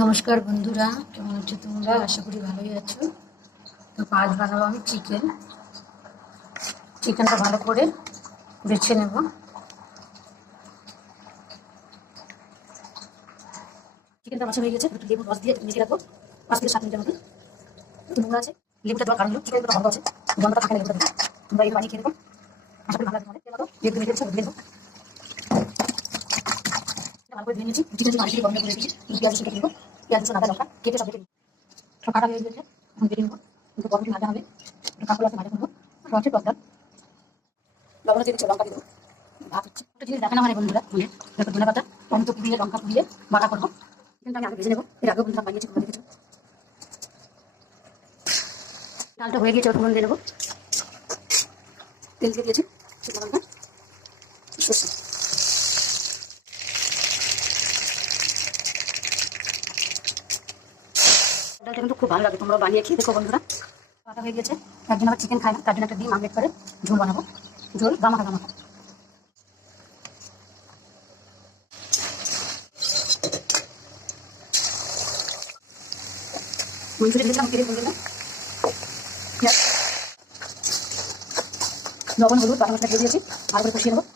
নমস্কার বন্ধুরা, কেমন আছো তোমরা? আশা করি ভালোই আছো। তো আজ বানাবো আমি চিকেন চিকেনটা ভালো করে বেছে নেব। চিকেনটা মাছা হয়ে গেছে। একটু লেবু রস দিয়ে মেখে রাখব। পাঁচ থেকে সাত মিনিটের মতো। একটু নোংরা আছে। লেবুটা দেওয়ার কারণ হলো চিকেনটা ভালো আছে। গন্ধটা থাকে না লেবুটা তোমরা এই বানিয়ে খেয়ে দেখো। আশা করি ভালো লাগবে তোমাদের। লেবু মেখে রেখেছি দিয়ে দেবো ভালো করে ধুয়ে নিয়েছি চিকেন যে মাংসটি গরম করে রেখেছি পেঁয়াজ কেটে নেব পেঁয়াজ রসুন আদা লঙ্কা, কেটে সব কেটে সব কাটা হয়ে গেছে, এখন কেটে নেব। কিন্তু গরমটি ভাজা হবে, একটু কাপড় আছে ভাজা করব। হচ্ছে টক ডাল লবণ দিয়ে লঙ্কা দেবো। জিনিস দেখানো মানে বন্ধুরা ভুলে দেখো ধনে পাতা, টমেটো পুড়িয়ে লঙ্কা পুড়িয়ে বাটা করব। কিন্তু আমি আগে ভেজে নেব। এর আগেও বন্ধুরা বানিয়েছি করে দেখেছ। ডালটা হয়ে গেছে ওটা দিয়ে নেব তেল দিয়ে দিয়েছি লঙ্কা। ডালটা কিন্তু খুব ভালো লাগে। তোমরা বানিয়ে খেয়ে দেখো বন্ধুরা, পাতা হয়ে গেছে আবার চিকেন খায় না। তার জন্য একটা ডিম আমলেট করে ঝোল বানাবো। ঝোল কেটে বলে লবণ, হলুদ, বাটা মশলা দিয়ে দিয়েছি। ভালো করে কষিয়ে নেব।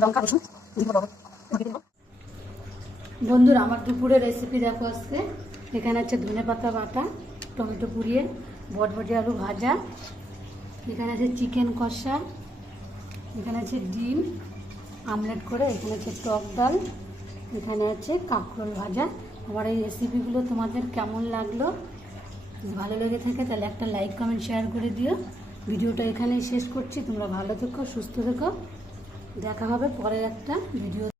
লবণ বন্ধুরা, আমার দুপুরের রেসিপি দেখো আজকে। এখানে আছে ধনে পাতা বাটা, টমেটো পুড়িয়ে, বটবটি আলু ভাজা। এখানে আছে চিকেন কষা। এখানে আছে ডিম, আমলেট করে। এখানে আছে টক ডাল। এখানে আছে কাঁকরোল ভাজা। আমার এই রেসিপিগুলো তোমাদের কেমন লাগল? ভালো লেগে থাকে, তাহলে একটা লাইক কমেন্ট শেয়ার করে দিও। ভিডিওটা এখানেই শেষ করছি। তোমরা ভালো থেকো, সুস্থ থেকো। দেখা হবে পরের একটা ভিডিও